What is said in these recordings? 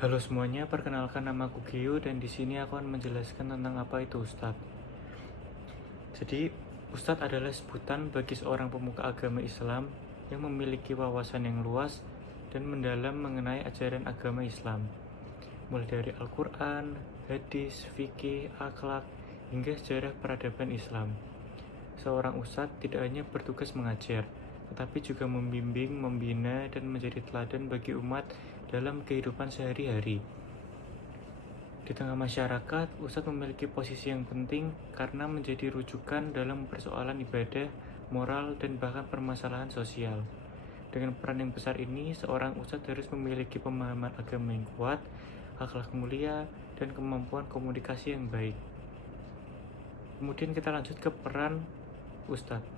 Halo semuanya, perkenalkan nama aku Gio dan di sini aku akan menjelaskan tentang apa itu ustadz. Jadi, ustadz adalah sebutan bagi seorang pemuka agama Islam yang memiliki wawasan yang luas dan mendalam mengenai ajaran agama Islam, mulai dari Al-Quran, hadis, fikih, akhlak, hingga sejarah peradaban Islam. Seorang ustadz tidak hanya bertugas mengajar, tetapi juga membimbing, membina, dan menjadi teladan bagi umat dalam kehidupan sehari-hari. Di tengah masyarakat, ustadz memiliki posisi yang penting karena menjadi rujukan dalam persoalan ibadah, moral, dan bahkan permasalahan sosial. Dengan peran yang besar ini, seorang ustadz harus memiliki pemahaman agama yang kuat, akhlak mulia, dan kemampuan komunikasi yang baik. Kemudian kita lanjut ke peran ustadz.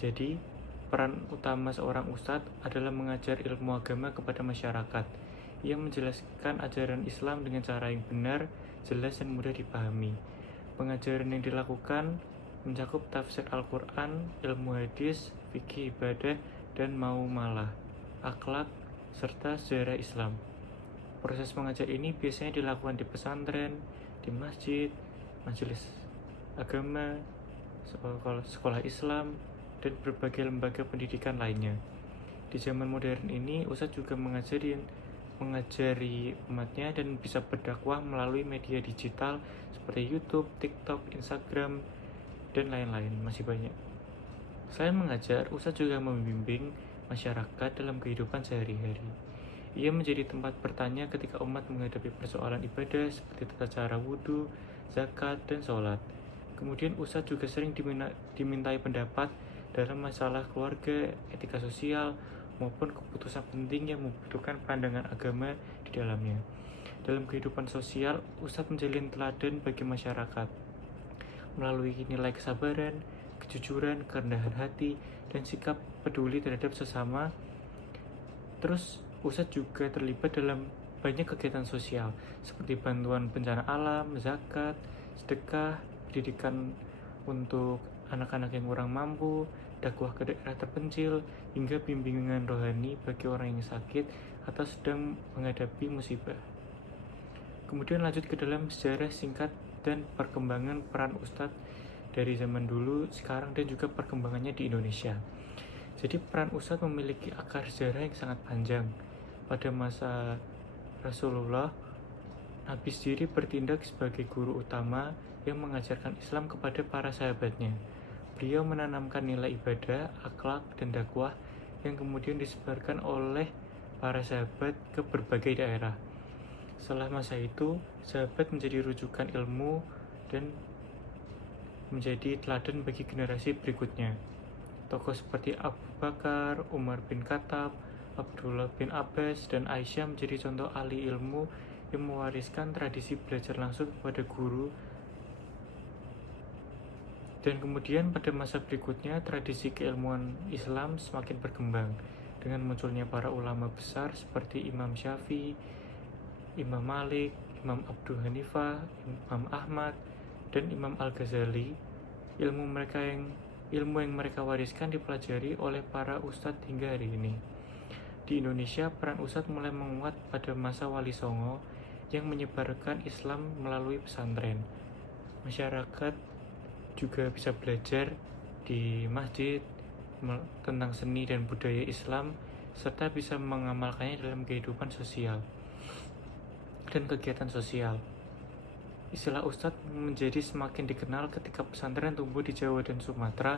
Jadi, peran utama seorang ustadz adalah mengajar ilmu agama kepada masyarakat. Ia menjelaskan ajaran Islam dengan cara yang benar, jelas, dan mudah dipahami. Pengajaran yang dilakukan mencakup tafsir Al-Quran, ilmu hadis, fikih ibadah, dan malah, akhlak, serta sejarah Islam. Proses mengajar ini biasanya dilakukan di pesantren, di masjid, majelis agama, sekolah Islam, dan berbagai lembaga pendidikan lainnya. Di zaman modern ini, ustadz juga mengajari umatnya dan bisa berdakwah melalui media digital seperti YouTube, TikTok, Instagram, dan lain-lain. Masih banyak. Selain mengajar, ustadz juga membimbing masyarakat dalam kehidupan sehari-hari. Ia menjadi tempat bertanya ketika umat menghadapi persoalan ibadah seperti tata cara wudhu, zakat, dan sholat. Kemudian ustadz juga sering dimintai pendapat dalam masalah keluarga, etika sosial, maupun keputusan penting yang membutuhkan pandangan agama di dalamnya. Dalam kehidupan sosial, ustadz menjalin teladan bagi masyarakat melalui nilai kesabaran, kejujuran, kerendahan hati, dan sikap peduli terhadap sesama. Terus, ustadz juga terlibat dalam banyak kegiatan sosial seperti bantuan bencana alam, zakat, sedekah, pendidikan untuk anak-anak yang kurang mampu, dakwah ke daerah terpencil, hingga bimbingan rohani bagi orang yang sakit atau sedang menghadapi musibah. Kemudian lanjut ke dalam sejarah singkat dan perkembangan peran ustadz dari zaman dulu, sekarang, dan juga perkembangannya di Indonesia. Jadi peran ustadz memiliki akar sejarah yang sangat panjang. Pada masa Rasulullah, Nabi sendiri bertindak sebagai guru utama yang mengajarkan Islam kepada para sahabatnya. Beliau menanamkan nilai ibadah, akhlak, dan dakwah yang kemudian disebarkan oleh para sahabat ke berbagai daerah. Setelah masa itu, sahabat menjadi rujukan ilmu dan menjadi teladan bagi generasi berikutnya. Tokoh seperti Abu Bakar, Umar bin Khattab, Abdullah bin Abbas, dan Aisyah menjadi contoh ahli ilmu yang mewariskan tradisi belajar langsung kepada guru. Dan kemudian pada masa berikutnya, tradisi keilmuan Islam semakin berkembang dengan munculnya para ulama besar seperti Imam Syafi'i, Imam Malik, Imam Abu Hanifah, Imam Ahmad, dan Imam Al-Ghazali. Ilmu yang mereka wariskan dipelajari oleh para ustadz hingga hari ini. Di Indonesia, peran ustadz mulai menguat pada masa Wali Songo yang menyebarkan Islam melalui pesantren. Masyarakat juga bisa belajar di masjid tentang seni dan budaya Islam, serta bisa mengamalkannya dalam kehidupan sosial dan kegiatan sosial. Istilah ustadz menjadi semakin dikenal ketika pesantren tumbuh di Jawa dan Sumatera,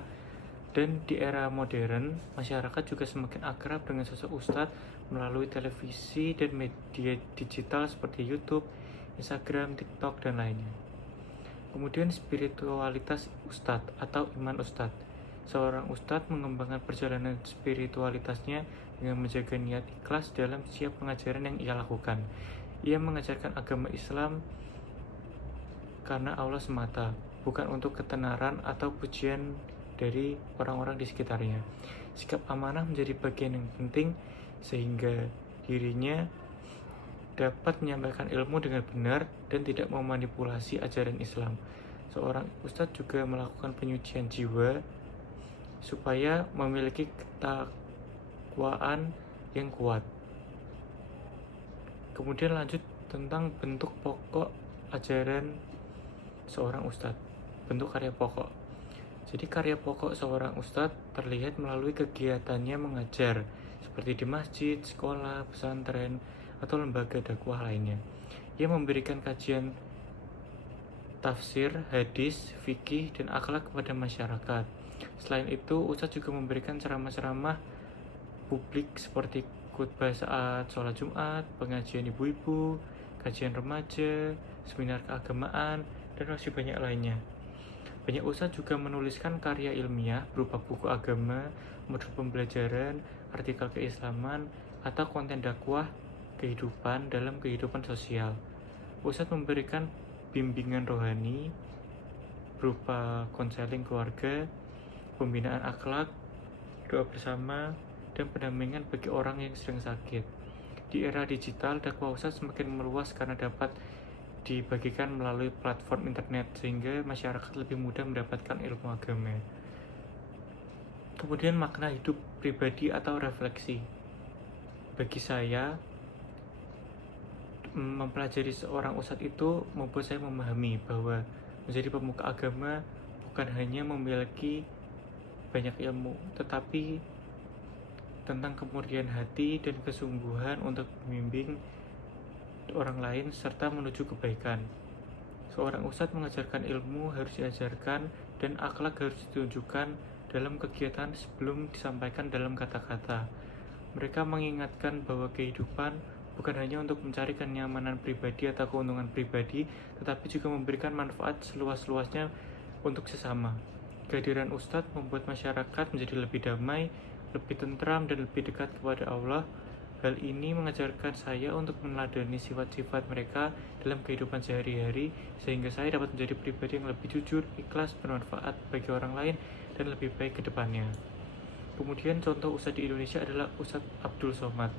dan di era modern, masyarakat juga semakin akrab dengan sosok ustadz melalui televisi dan media digital seperti YouTube, Instagram, TikTok, dan lainnya. Kemudian spiritualitas ustadz atau iman ustadz. Seorang ustadz mengembangkan perjalanan spiritualitasnya dengan menjaga niat ikhlas dalam setiap pengajaran yang ia lakukan. Ia mengajarkan agama Islam karena Allah semata, bukan untuk ketenaran atau pujian dari orang-orang di sekitarnya. Sikap amanah menjadi bagian yang penting sehingga dirinya dapat menyampaikan ilmu dengan benar dan tidak memanipulasi ajaran Islam. Seorang ustadz juga melakukan penyucian jiwa supaya memiliki ketakwaan yang kuat. Kemudian lanjut tentang bentuk pokok ajaran seorang ustadz, bentuk karya pokok. Jadi karya pokok seorang ustadz terlihat melalui kegiatannya mengajar, seperti di masjid, sekolah, pesantren, atau lembaga dakwah lainnya. Ia memberikan kajian tafsir, hadis, fikih, dan akhlak kepada masyarakat. Selain itu, ustadz juga memberikan ceramah-ceramah publik seperti khutbah saat sholat Jumat, pengajian ibu-ibu, kajian remaja, seminar keagamaan, dan masih banyak lainnya. Banyak ustadz juga menuliskan karya ilmiah berupa buku agama, modul pembelajaran, artikel keislaman, atau konten dakwah kehidupan dalam kehidupan sosial. Ustadz memberikan bimbingan rohani berupa konseling keluarga, pembinaan akhlak, doa bersama, dan pendampingan bagi orang yang sedang sakit. Di era digital, dakwah ustadz semakin meluas karena dapat dibagikan melalui platform internet sehingga masyarakat lebih mudah mendapatkan ilmu agama. Kemudian makna hidup pribadi atau refleksi. Bagi saya, mempelajari seorang ustadz itu membuat saya memahami bahwa menjadi pemuka agama bukan hanya memiliki banyak ilmu, tetapi tentang kemurnian hati dan kesungguhan untuk membimbing orang lain serta menuju kebaikan. Seorang ustadz mengajarkan ilmu harus diajarkan dan akhlak harus ditunjukkan dalam kegiatan sebelum disampaikan dalam kata-kata. Mereka mengingatkan bahwa kehidupan bukan hanya untuk mencari kenyamanan pribadi atau keuntungan pribadi, tetapi juga memberikan manfaat seluas-luasnya untuk sesama. Kehadiran ustadz membuat masyarakat menjadi lebih damai, lebih tentram, dan lebih dekat kepada Allah. Hal ini mengajarkan saya untuk meneladani sifat-sifat mereka dalam kehidupan sehari-hari, sehingga saya dapat menjadi pribadi yang lebih jujur, ikhlas, bermanfaat bagi orang lain, dan lebih baik ke depannya. Kemudian contoh ustadz di Indonesia adalah Ustadz Abdul Somad.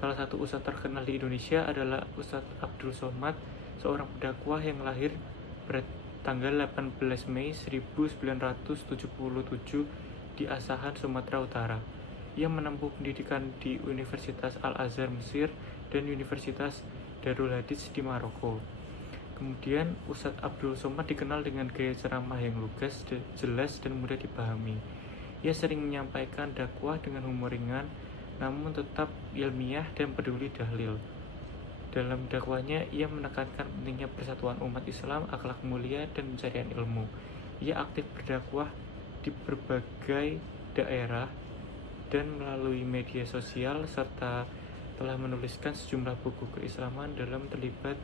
Salah satu ustadz terkenal di Indonesia adalah Ustadz Abdul Somad, seorang pendakwah yang lahir pada tanggal 18 Mei 1977 di Asahan, Sumatera Utara. Ia menempuh pendidikan di Universitas Al-Azhar Mesir dan Universitas Darul Hadits di Maroko. Kemudian Ustadz Abdul Somad dikenal dengan gaya ceramah yang lugas, jelas, dan mudah dipahami. Ia sering menyampaikan dakwah dengan humor ringan, namun tetap ilmiah dan peduli dalil. Dalam dakwahnya, ia menekankan pentingnya persatuan umat Islam, akhlak mulia, dan pencarian ilmu. Ia aktif berdakwah di berbagai daerah dan melalui media sosial, serta telah menuliskan sejumlah buku keislaman dalam terlibat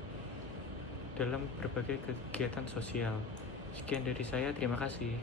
dalam berbagai kegiatan sosial. Sekian dari saya, terima kasih.